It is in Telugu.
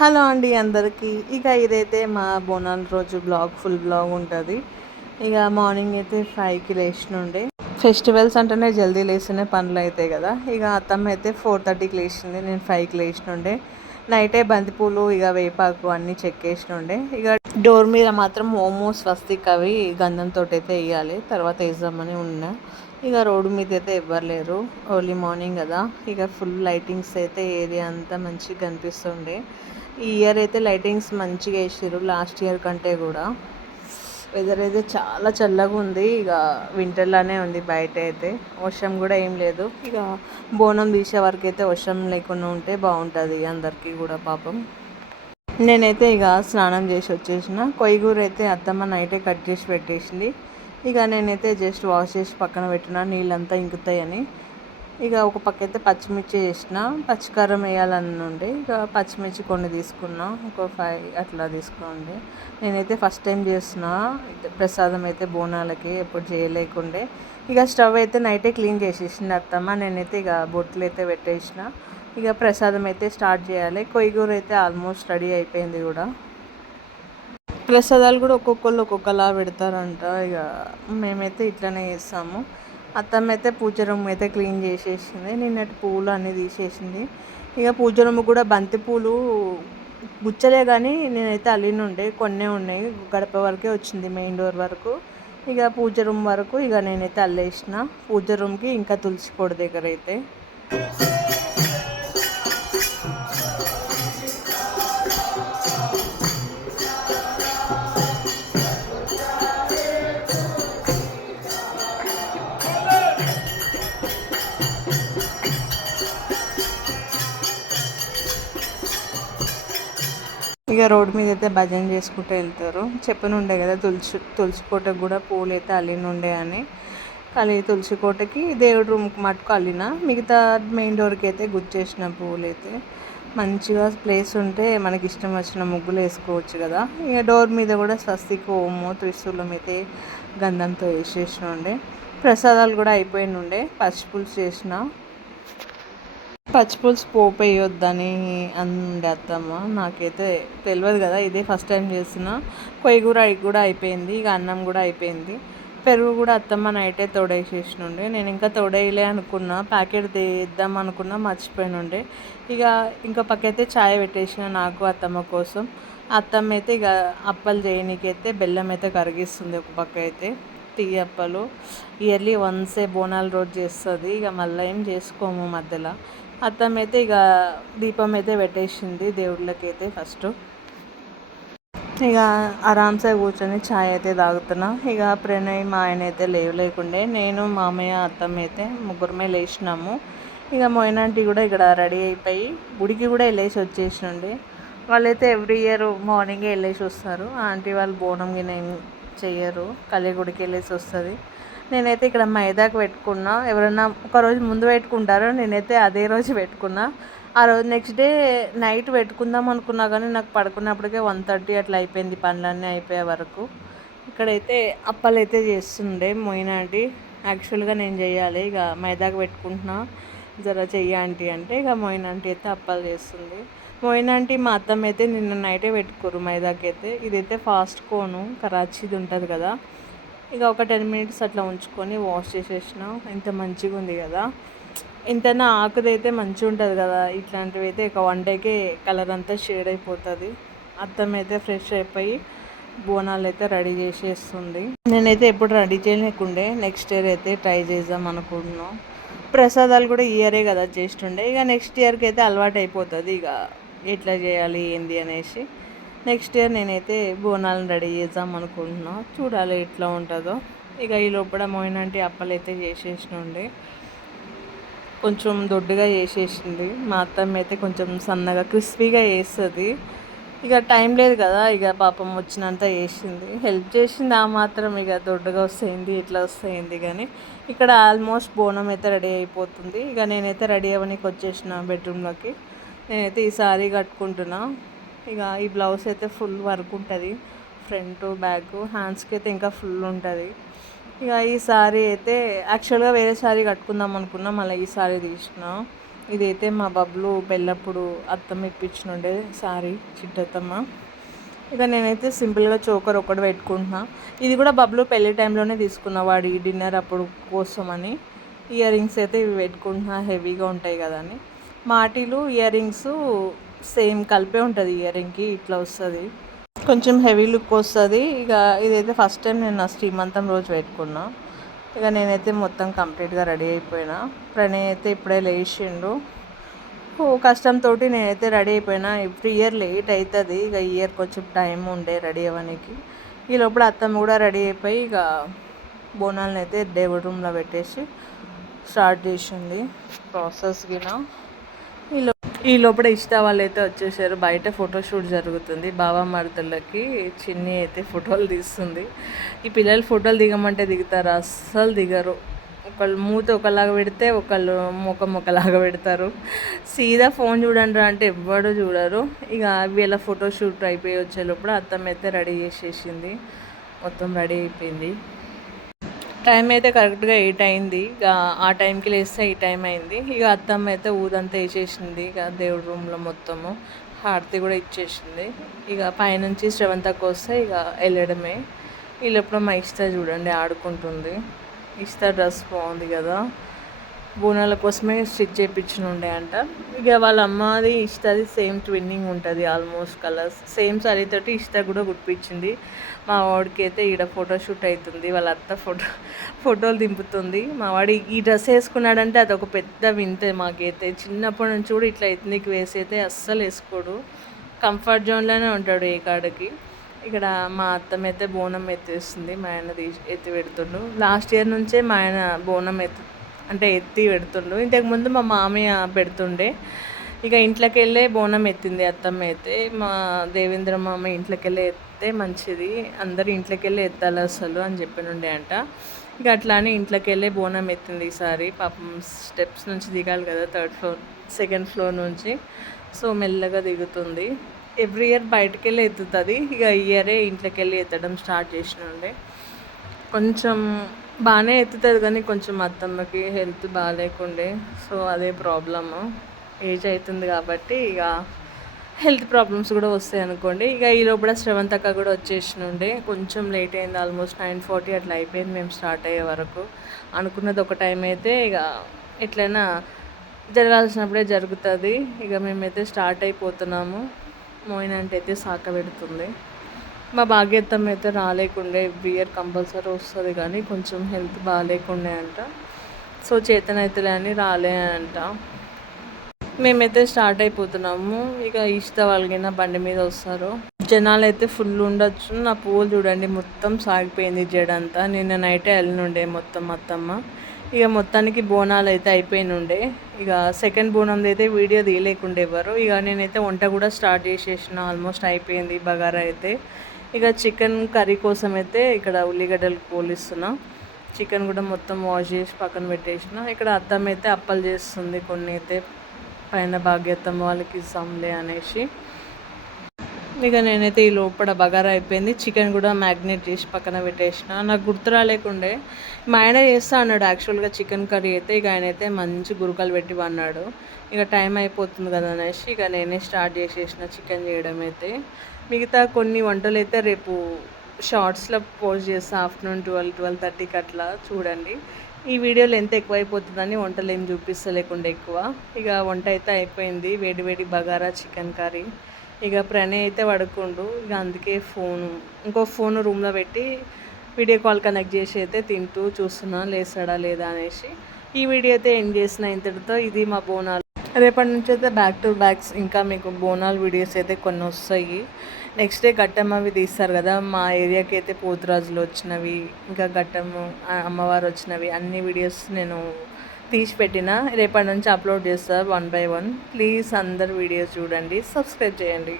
హలో అండి అందరికీ. ఇక ఇదైతే మా బోనాల రోజు ఫుల్ బ్లాగ్ ఉంటుంది. ఇక మార్నింగ్ అయితే 5కి లేచినుండే. ఫెస్టివల్స్ అంటేనే జల్దీ లేస్తేనే పనులు అవుతాయి కదా. ఇక అత్తమ్మ అయితే 4:30కి లేచింది, నేను 5కి లేచినుండే. నైటే బంతిపూలు ఇక వేపాకు అన్నీ చెక్కేసినుండే. ఇక డోర్ మీద మాత్రం ఓమో స్వస్తిక్ అవి గంధంతో అయితే వేయాలి, తర్వాత వేద్దామని ఉన్నా. ఇక రోడ్డు మీద అయితే ఎవ్వరు లేరు, ఎర్లీ మార్నింగ్ కదా. ఇక ఫుల్ లైటింగ్స్ అయితే ఏరియా అంతా మంచిగా కనిపిస్తుండే. ఈ ఇయర్ అయితే లైటింగ్స్ మంచిగా వేసారు లాస్ట్ ఇయర్ కంటే కూడా. వెదర్ అయితే చాలా చల్లగా ఉంది, ఇక వింటర్లానే ఉంది బయట అయితే. వర్షం కూడా ఏం లేదు. ఇక బోనం తీసే వరకు అయితే వర్షం లేకుండా ఉంటే బాగుంటుంది అందరికీ కూడా పాపం. నేనైతే ఇక స్నానం చేసి వచ్చేసిన. కొయ్యగూర అయితే అత్తమ్మ నైటే కట్ చేసి పెట్టేసింది. ఇక నేనైతే జస్ట్ వాష్ చేసి పక్కన పెట్టిన, నీళ్ళంతా ఇంకుతాయని. ఇక ఒక పక్క అయితే పచ్చిమిర్చి వేసిన, పచ్చికారం వేయాలనుండే. ఇక పచ్చిమిర్చి కొన్ని తీసుకున్నా, ఒక 5 అట్లా తీసుకోండి. నేనైతే ఫస్ట్ టైం చేస్తున్నా ప్రసాదం అయితే బోనాలకి, ఎప్పుడు చేయలేకుండే. ఇక స్టవ్ అయితే నైటే క్లీన్ చేసేసింది అత్తమ్మ. నేనైతే ఇక బొట్లు అయితే పెట్టేసిన. ఇక ప్రసాదం అయితే స్టార్ట్ చేయాలి. కొయ్యగూర అయితే ఆల్మోస్ట్ రెడీ అయిపోయింది కూడా. ప్రసాదాలు కూడా ఒక్కొక్కళ్ళు ఒక్కొక్కలా పెడతారంట. ఇక మేమైతే ఇట్లనే చేస్తాము. అత్తమ్మ అయితే పూజ రూమ్ అయితే క్లీన్ చేసేసింది, నిన్నటి పూలు అన్నీ తీసేసింది. ఇక పూజ రూమ్ కూడా బంతి పూలు గుచ్చలే కానీ నేనైతే అల్లినుండే, కొన్నే ఉన్నాయి. గడప వరకే వచ్చింది, మెయిన్ డోర్ వరకు. ఇక పూజ రూమ్ వరకు ఇక నేనైతే అల్లేసిన. పూజ రూమ్కి ఇంకా తులసి కోట దగ్గర అయితే. ఇక రోడ్డు మీద అయితే భజన చేసుకుంటూ వెళ్తారు. చెప్పనుండే కదా తులసి కోటకు కూడా పూలు అయితే అల్లినుండే అని. తులసి కోటకి దేవుడి రూమ్కి మటుకు అల్లిన, మిగతా మెయిన్ డోర్కి అయితే గుచ్చేసిన పూలు అయితే. మంచిగా ప్లేస్ ఉంటే మనకి ఇష్టం వచ్చిన ముగ్గులు వేసుకోవచ్చు కదా. ఇక డోర్ మీద కూడా స్వస్తిక్, ఓము, త్రిశూలం అయితే గంధంతో వేసేసిన ఉండే. ప్రసాదాలు కూడా అయిపోయినుండే. పచ్చిపులుసు చేసిన. పచ్చిపులుసు పోపు వేయొద్దని అంది అత్తమ్మ. నాకైతే తెలియదు కదా, ఇదే ఫస్ట్ టైం చేస్తున్నా. కొయ్యగూర కూడా అయిపోయింది, ఇక అన్నం కూడా అయిపోయింది. పెరుగు కూడా అత్తమ్మ నైటే తోడేసేసినుండే. నేను ఇంకా తోడేయలే అనుకున్నా, ప్యాకెట్ తీద్దాం అనుకున్నా, మర్చిపోయినుండే. ఇక ఇంకో పక్క అయితే ఛాయ్ పెట్టేసిన నాకు అత్తమ్మ కోసం. అత్తమ్మ అయితే ఇక అప్పలు చేయనీకైతే బెల్లం అయితే కరిగిస్తుంది ఒక పక్క అయితే. తీయ అప్పలు ఇయర్లీ వన్సే బోనాల రోజు చేస్తుంది, ఇక మళ్ళీ ఏం చేసుకోము మధ్యలో. అత్తమ్మ అయితే ఇక దీపం అయితే పెట్టేసింది దేవుళ్ళకైతే ఫస్ట్. ఇక ఆరామ్సే కూర్చొని ఛాయ్ అయితే తాగుతున్నా. ఇక ప్రణయ్ మా ఆయన అయితే లేకుండే, నేను మామయ్య అత్తమ్మ అయితే ముగ్గురమే లేచినాము. ఇక మోయినాంటి కూడా ఇక్కడ రెడీ అయిపోయి గుడికి కూడా వెళ్ళేసి వచ్చేసినండి. వాళ్ళైతే ఎవ్రీ ఇయర్ మార్నింగే వెళ్ళేసి వస్తారు. ఆంటీ వాళ్ళు బోనం గిన ఏం చెయ్యరు, గుడికి వెళ్ళేసి వస్తుంది. నేనైతే ఇక్కడ మైదాకు పెట్టుకున్నా. ఎవరైనా ఒకరోజు ముందు పెట్టుకుంటారు, నేనైతే అదే రోజు పెట్టుకున్నా. ఆ రోజు నెక్స్ట్ డే నైట్ పెట్టుకుందాం అనుకున్నా కానీ నాకు పడుకున్నప్పటికే 1:30 అట్లా అయిపోయింది, పనులన్నీ అయిపోయే వరకు. ఇక్కడైతే అప్పాలు అయితే చేస్తుండే మోయినాంటి. యాక్చువల్గా నేను చేయాలి, ఇక మైదాకు పెట్టుకుంటున్నా, జర చెయ్యి ఆంటీ అంటే ఇక మోయినాంటి అయితే అప్పాలు చేస్తుంది. మోయినాంటి మా అత్తమ్మ అయితే నిన్న నైటే పెట్టుకోరు మైదాకి అయితే. ఇదైతే ఫాస్ట్ కోను కరాచీది ఉంటుంది కదా. ఇక ఒక 10 మినిట్స్ అట్లా ఉంచుకొని వాష్ చేసేసిన. ఇంత మంచిగా ఉంది కదా. ఇంతనా ఆకుదైతే మంచిగా ఉంటుంది కదా, ఇట్లాంటివి అయితే ఒక 1 డేకే కలర్ అంతా షేడ్ అయిపోతుంది. అత్తమ్మ అయితే ఫ్రెష్ అయిపోయి బోనాలు అయితే రెడీ చేసేస్తుంది. నేనైతే ఎప్పుడు రెడీ చేయలేకుండే, నెక్స్ట్ ఇయర్ అయితే ట్రై చేద్దాం అనుకుంటున్నాం. ప్రసాదాలు కూడా ఈ ఇయరే కదా చేస్తుండే, ఇక నెక్స్ట్ ఇయర్కి అయితే అలవాటు అయిపోతుంది ఇక ఎట్లా చేయాలి ఏంది అనేసి. నెక్స్ట్ ఇయర్ నేనైతే బోనాలను రెడీ చేద్దాం అనుకుంటున్నా, చూడాలి ఎట్లా ఉంటుందో. ఇక ఈ లోపల మోయినంటి అప్పలు అయితే చేసేసినండి, కొంచెం దొడ్డుగా చేసేసింది. మా అత్తమ్మ అయితే కొంచెం సన్నగా క్రిస్పీగా చేస్తుంది. ఇక టైం లేదు కదా, ఇక పాపం వచ్చినంత చేసింది, హెల్ప్ చేసింది ఆ మాత్రం. ఇక దొడ్డుగా వస్తాయింది, ఇట్లా వస్తాయింది కానీ. ఇక్కడ ఆల్మోస్ట్ బోనం అయితే రెడీ అయిపోతుంది. ఇక నేనైతే రెడీ అవ్వడానికి వచ్చేసిన బెడ్రూమ్లోకి. నేనైతే ఈ సారీ కట్టుకుంటున్నా. ఇక ఈ బ్లౌజ్ అయితే ఫుల్ వర్క్ ఉంటుంది, ఫ్రంట్ బ్యాక్, హ్యాండ్స్కి అయితే ఇంకా ఫుల్ ఉంటుంది. ఇక ఈ సారీ అయితే యాక్చువల్గా వేరే సారీ కట్టుకుందాం అనుకున్నా, మళ్ళీ ఈ సారీ తీసిన. ఇదైతే మా బబ్లు పెళ్ళప్పుడు అత్తమ్మ ఇప్పించినుండే సారీ చిట్టత్తమ్మ. ఇక నేనైతే సింపుల్గా చోకర్ ఒకటి పెట్టుకుంటున్నా. ఇది కూడా బబ్లు పెళ్ళి టైంలోనే తీసుకున్న, వాడి డిన్నర్ అప్పుడు కోసమని. ఇయర్ రింగ్స్ అయితే ఇవి పెట్టుకుంటున్నా, హెవీగా ఉంటాయి కదా అని. మాటీలు ఇయర్ రింగ్స్ సేమ్ కలిపే ఉంటుంది, ఇయర్ రింగ్కి ఇట్లా వస్తుంది, కొంచెం హెవీ లుక్ వస్తుంది. ఇక ఇదైతే ఫస్ట్ టైం నేను నా శ్రీమంతం రోజు పెట్టుకున్నా. ఇక నేనైతే మొత్తం కంప్లీట్గా రెడీ అయిపోయినా. ప్రణయ్ అయితే ఇప్పుడే లేచిండు. కష్టంతో నేనైతే రెడీ అయిపోయినా. ఎవ్రీ ఇయర్ లేట్ అవుతుంది, ఇక ఇయర్ కొంచెం టైం ఉండే రెడీ అవ్వడానికి. ఈ లోపల అత్తమ్మ కూడా రెడీ అయిపోయి ఇక బోనాలను అయితే దేవుడి రూమ్లో పెట్టేసి స్టార్ట్ చేసింది ప్రాసెస్ గిన. ఈ లోపల ఇష్ట వాళ్ళు అయితే వచ్చేసారు. బయట ఫోటోషూట్ జరుగుతుంది. బావ మరుదులకి చిన్ని అయితే ఫోటోలు తీస్తుంది. ఈ పిల్లలు ఫోటోలు దిగమంటే దిగుతారు, అస్సలు దిగరు. ఒకళ్ళు మూత ఒకలాగా పెడితే ఒకళ్ళు ముఖం ఒకలాగా పెడతారు. సీదా ఫోన్ చూడండి అంటే ఎవ్వడు చూడరు. ఇక వీళ్ళ ఫోటోషూట్ అయిపోయి వచ్చే లోపల అత్తమ్మ అయితే రెడీ చేసేసింది, మొత్తం రెడీ అయిపోయింది. టైం అయితే కరెక్ట్గా 8 అయింది. ఇక ఆ టైంకి లేస్తే ఈ టైం అయింది. ఇక అత్తమ్మ అయితే ఊదంతా వేసేసింది. ఇక దేవుడి రూమ్లో మొత్తము హారతి కూడా ఇచ్చేసింది. ఇక పైనుంచి శ్రవంతకు వస్తే ఇక వెళ్ళడమే. ఈ లోపల మా ఇష్ట చూడండి ఆడుకుంటుంది. ఇష్ట డ్రెస్ బాగుంది కదా, బోనాల కోసమే స్టిచ్ చేయించిన ఉండే అంట. ఇక వాళ్ళ అమ్మది ఇష్టది సేమ్ ట్విన్నింగ్ ఉంటుంది, ఆల్మోస్ట్ కలర్స్ సేమ్ సారీతోటి ఇష్ట కూడా కుట్టించింది. మా వాడికి అయితే ఈడ ఫోటోషూట్ అవుతుంది, వాళ్ళ అత్త ఫోటోలు దింపుతుంది. మా వాడు ఈ డ్రెస్ వేసుకున్నాడంటే అదొక పెద్ద వింతే మాకైతే. చిన్నప్పటి నుంచి కూడా ఇట్లా ఎత్నిక్ వేసి అయితే అస్సలు వేసుకోడు, కంఫర్ట్ జోన్లోనే ఉంటాడు ఏ కాడికి. ఇక్కడ మా అత్తమ్మ అయితే బోనం ఎత్తేస్తుంది, మా ఆయన ఎత్తి పెడుతుండు. లాస్ట్ ఇయర్ నుంచే మా ఆయన బోనం ఎత్తి పెడుతుండు. ఇంతకుముందు మా మామయ్య పెడుతుండే. ఇక ఇంట్లోకి వెళ్ళే బోనం ఎత్తింది అత్తమ్మ అయితే. మా దేవేంద్ర మామ ఇంట్లోకి వెళ్ళి ఎత్తే మంచిది, అందరు ఇంట్లోకి వెళ్ళి ఎత్తాలి అసలు అని చెప్పినుండే అంట. ఇక అట్లానే ఇంట్లోకి వెళ్ళే బోనం ఎత్తింది ఈసారి. పాపం స్టెప్స్ నుంచి దిగాలి కదా, 3rd ఫ్లోర్ 2nd ఫ్లోర్ నుంచి. సో మెల్లగా దిగుతుంది. ఎవ్రీ ఇయర్ బయటకు వెళ్ళి ఎత్తుతుంది. ఇక ఇయరే ఇంట్లోకి వెళ్ళి ఎత్తడం స్టార్ట్ చేసినుండే. కొంచెం బాగానే ఎత్తుతుంది కానీ కొంచెం అత్తమ్మకి హెల్త్ బాగాలేకుండే, సో అదే ప్రాబ్లము. ఏజ్ అవుతుంది కాబట్టి ఇక హెల్త్ ప్రాబ్లమ్స్ కూడా వస్తాయి అనుకోండి. ఇక ఈ లోపల శ్రవంతక్క కూడా వచ్చేసినుండే. కొంచెం లేట్ అయింది, ఆల్మోస్ట్ 9:40 అట్లా అయిపోయింది మేము స్టార్ట్ అయ్యే వరకు. అనుకున్నది ఒక టైం అయితే ఇక ఎట్లయినా జరగాల్సినప్పుడే జరుగుతుంది. ఇక మేమైతే స్టార్ట్ అయిపోతున్నాము. మోయిన్ అంటే అయితే సాక పెడుతుంది. మా భాగ్యత్తమ్మ అయితే రాలేకుండే, ఎవ్రీ ఇయర్ కంపల్సరీ వస్తుంది కానీ కొంచెం హెల్త్ బాగాలేకుండే అంట. సో చేతనైతేలే అని రాలే అంట. మేమైతే స్టార్ట్ అయిపోతున్నాము. ఇక ఇష్ట వాళ్ళకిన బండి మీద వస్తారు. జనాలు అయితే ఫుల్ ఉండొచ్చు. నా పువ్వులు చూడండి మొత్తం సాగిపోయింది జడంతా. నిన్న నైటే వెళ్ళినుండే మొత్తం అత్తమ్మ. ఇక మొత్తానికి బోనాలు అయితే అయిపోయినుండే. ఇక సెకండ్ బోనంది అయితే వీడియో తీయలేకుండే ఎవరు. ఇక నేనైతే వంట కూడా స్టార్ట్ చేసేసిన, ఆల్మోస్ట్ అయిపోయింది బగారా అయితే. ఇక చికెన్ కర్రీ కోసం అయితే ఇక్కడ ఉల్లిగడ్డలు పోలిస్తున్నా. చికెన్ కూడా మొత్తం వాష్ చేసి పక్కన పెట్టేసిన. ఇక్కడ అత్తమ్మ అయితే అప్పలు చేస్తుంది, కొన్ని అయితే పైన భాగ్యత్తమ్మ వాళ్ళకి ఇస్తాంలే అనేసి. ఇక నేనైతే ఈ లోపల బగారా అయిపోయింది. చికెన్ కూడా మ్యాగ్నేట్ చేసి పక్కన పెట్టేసిన. నాకు గుర్తు రాలేకుండే, మా ఆయన చేస్తా అన్నాడు యాక్చువల్గా చికెన్ కర్రీ అయితే. ఇక ఆయన అయితే మంచి గురుకలు పెట్టి అన్నాడు. ఇక టైం అయిపోతుంది కదా అనేసి ఇక నేనే స్టార్ట్ చేసేసిన చికెన్ చేయడం అయితే. మిగతా కొన్ని వంటలు అయితే రేపు షార్ట్స్లో పోస్ట్ చేస్తా, ఆఫ్టర్నూన్ 12-12:30కి అట్లా చూడండి. ఈ వీడియోలో ఎంత ఎక్కువైపోతుందని వంటలు ఏం చూపిస్తలేకుండా ఎక్కువ. ఇక వంట అయితే అయిపోయింది, వేడి వేడి బగారా చికెన్ కర్రీ. ఇక ప్రణయ్ అయితే పడుకుండు. ఇక అందుకే ఇంకో ఫోన్ రూమ్లో పెట్టి వీడియో కాల్ కనెక్ట్ చేసి అయితే తింటూ చూస్తున్నా లేస్తాడా లేదా అనేసి. ఈ వీడియో అయితే ఎండ్ చేసిన ఇంతటితో. ఇది మా బోనాలు. రేపటి నుంచి అయితే బ్యాక్ టు బ్యాక్స్ ఇంకా మీకు బోనాలు వీడియోస్ అయితే కొన్ని వస్తాయి. నెక్స్ట్ డే ఘట్టమ్మవి తీస్తారు కదా, మా ఏరియాకి అయితే పోతురాజులు వచ్చినవి, ఇంకా ఘట్టము అమ్మవారు వచ్చినవి అన్ని వీడియోస్ నేను తీసి పెట్టిన. రేపటి నుంచి అప్లోడ్ చేస్తారు 1 by 1. ప్లీజ్ అందరు వీడియోస్ చూడండి, సబ్స్క్రైబ్ చేయండి.